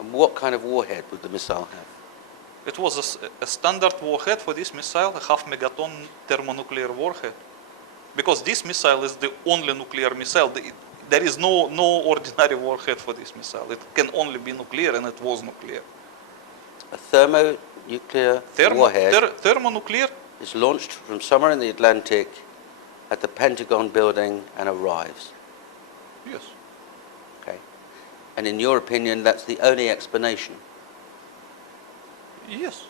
And what kind of warhead would the missile have? It was a standard warhead for this missile, a half-megaton thermonuclear warhead. Because this missile is the only nuclear missile. There is no ordinary warhead for this missile. It can only be nuclear, and it was nuclear. A thermonuclear warhead Thermonuclear is launched from somewhere in the Atlantic at the Pentagon building and arrives. Yes. Okay. And in your opinion, that's the only explanation? Yes.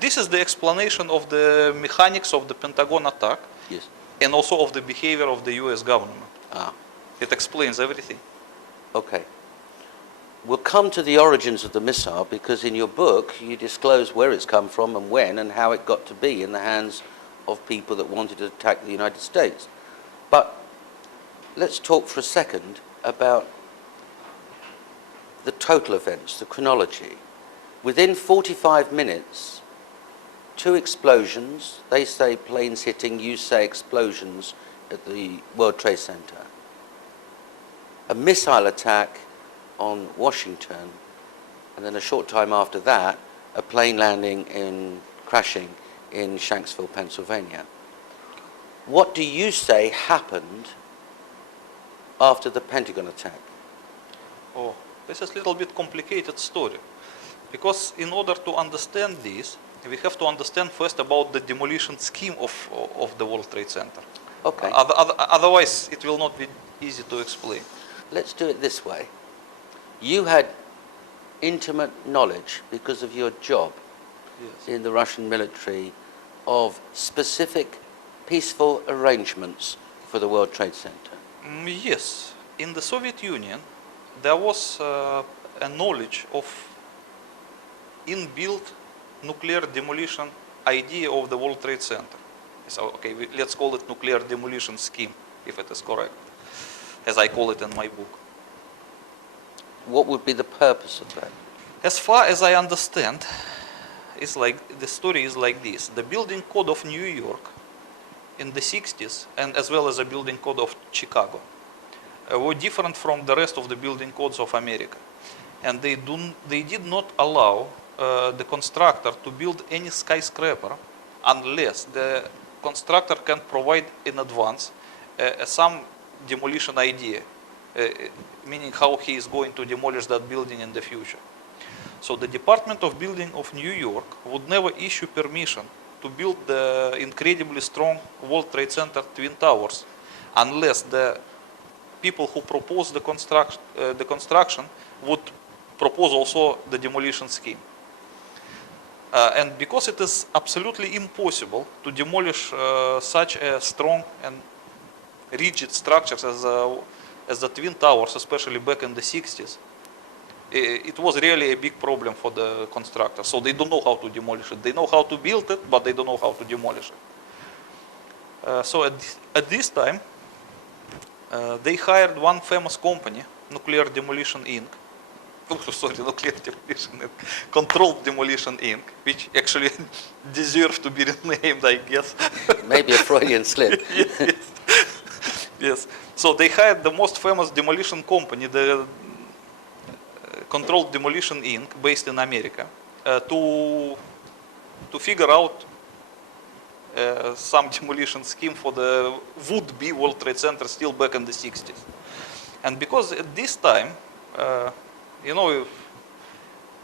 This is the explanation of the mechanics of the Pentagon attack. Yes. And also of the behavior of the US government. Ah. It explains everything. Okay. We'll come to the origins of the missile because in your book you disclose where it's come from and when and how it got to be in the hands of people that wanted to attack the United States. But let's talk for a second about the total events, the chronology. Within 45 minutes, 2 explosions, they say planes hitting, you say explosions at the World Trade Center. A missile attack on Washington, and then a short time after that, a plane crashing in Shanksville, Pennsylvania. What do you say happened after the Pentagon attack? Oh, this is a little bit complicated story. Because in order to understand this, we have to understand first about the demolition scheme of the World Trade Center. Okay. Otherwise, it will not be easy to explain. Let's do it this way. You had intimate knowledge because of your job in the Russian military of specific peaceful arrangements for the World Trade Center. Yes. In the Soviet Union, there was a knowledge of inbuilt nuclear demolition idea of the World Trade Center. So, okay, let's call it nuclear demolition scheme, if it is correct, as I call it in my book. What would be the purpose of that? As far as I understand, the story is like this. The building code of New York in the 60s, and as well as the building code of Chicago, were different from the rest of the building codes of America. And they did not allow the constructor to build any skyscraper unless the constructor can provide in advance some demolition idea, meaning how he is going to demolish that building in the future. So the Department of Building of New York would never issue permission to build the incredibly strong World Trade Center Twin Towers unless the people who proposed the construction would propose also the demolition scheme. And because it is absolutely impossible to demolish such a strong and rigid structures as the Twin Towers, especially back in the 60s, it was really a big problem for the constructors. So they don't know how to demolish it. They know how to build it, but they don't know how to demolish it. So at this time, they hired one famous company, Nuclear Demolition Inc. Nuclear Demolition Inc. Controlled Demolition Inc., which actually deserves to be renamed, I guess. Maybe a Freudian slip. Yes. Yes. So they hired the most famous demolition company, the Controlled Demolition Inc., based in America, to figure out some demolition scheme for the would-be World Trade Center still back in the 60s. And because at this time,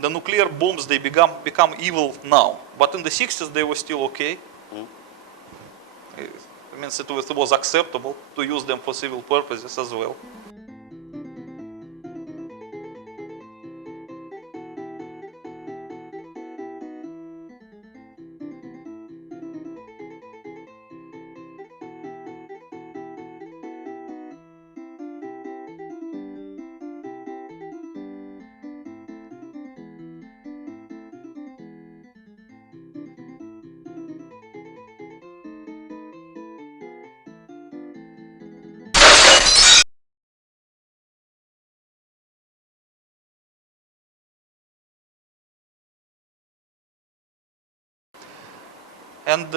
the nuclear bombs, they become evil now. But in the 60s, they were still okay. It means it was acceptable to use them for civil purposes as well. And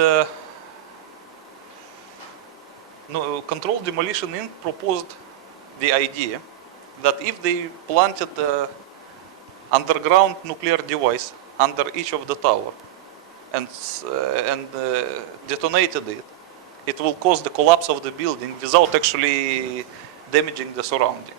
Controlled Demolition Inc. proposed the idea that if they planted underground nuclear device under each of the tower and detonated it, it will cause the collapse of the building without actually damaging the surroundings.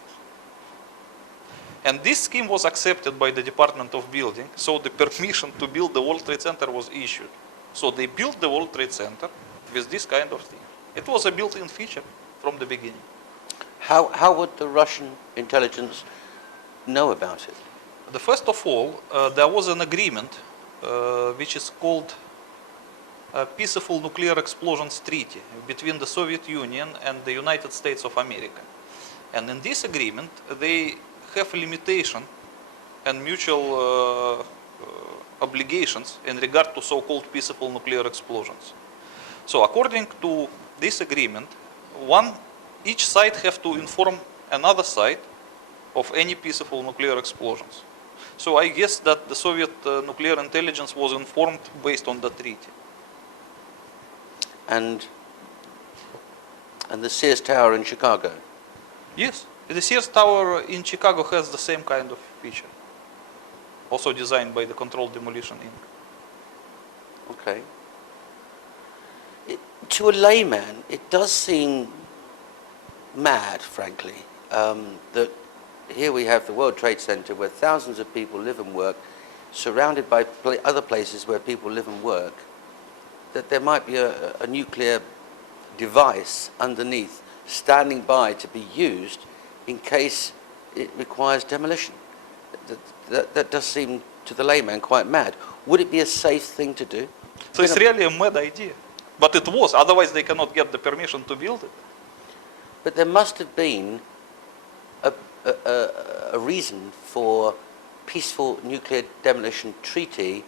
And this scheme was accepted by the Department of Building, so the permission to build the World Trade Center was issued. So they built the World Trade Center with this kind of thing. It was a built-in feature from the beginning. How would the Russian intelligence know about it? First of all, there was an agreement which is called Peaceful Nuclear Explosions Treaty between the Soviet Union and the United States of America. And in this agreement, they have a limitation and mutual obligations in regard to so-called peaceful nuclear explosions. So according to this agreement, each side have to inform another side of any peaceful nuclear explosions. So I guess that the Soviet nuclear intelligence was informed based on the treaty. And the Sears Tower in Chicago? Yes, the Sears Tower in Chicago has the same kind of feature, also designed by the Controlled Demolition Inc. Okay. To a layman, it does seem mad, frankly, that here we have the World Trade Center where thousands of people live and work, surrounded by other places where people live and work, that there might be a nuclear device underneath standing by to be used in case it requires demolition. That does seem to the layman quite mad. Would it be a safe thing to do? So it's really a mad idea. But it was, otherwise they cannot get the permission to build it. But there must have been a reason for peaceful nuclear demolition treaty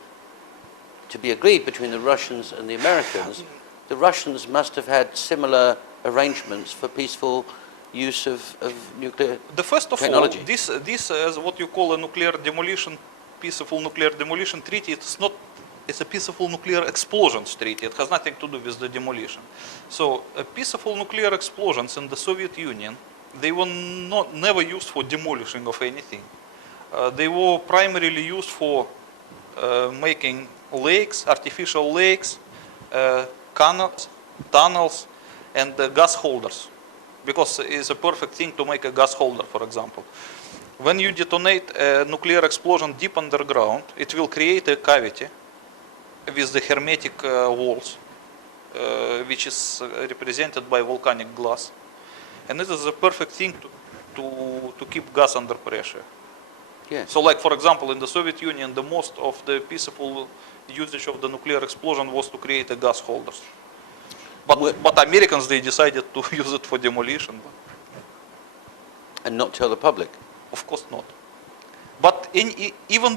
to be agreed between the Russians and the Americans. The Russians must have had similar arrangements for peaceful use of nuclear First of technology. all, this is what you call a nuclear demolition, peaceful nuclear demolition treaty. It's a peaceful nuclear explosions treaty. It has nothing to do with the demolition. So peaceful nuclear explosions in the Soviet Union, they were never used for demolishing of anything. They were primarily used for making lakes, artificial lakes, canals, tunnels, and gas holders. Because it's a perfect thing to make a gas holder, for example. When you detonate a nuclear explosion deep underground, it will create a cavity with the hermetic walls, which is represented by volcanic glass. And it is a perfect thing to keep gas under pressure. Yes. So like, for example, in the Soviet Union, the most of the peaceful usage of the nuclear explosion was to create a gas holders. But Americans, they decided to use it for demolition. And not tell the public? Of course not. But even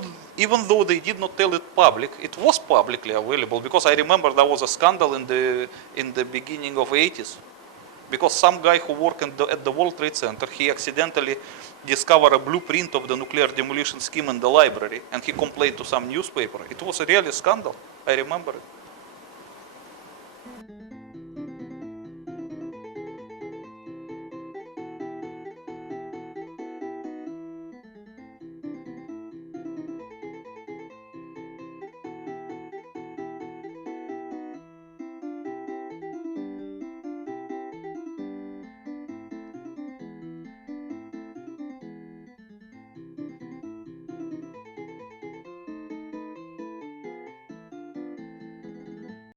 though they did not tell it public, it was publicly available, because I remember there was a scandal in the beginning of 80s, because some guy who worked at the World Trade Center, he accidentally discovered a blueprint of the nuclear demolition scheme in the library, and he complained to some newspaper. It was a really scandal. I remember it.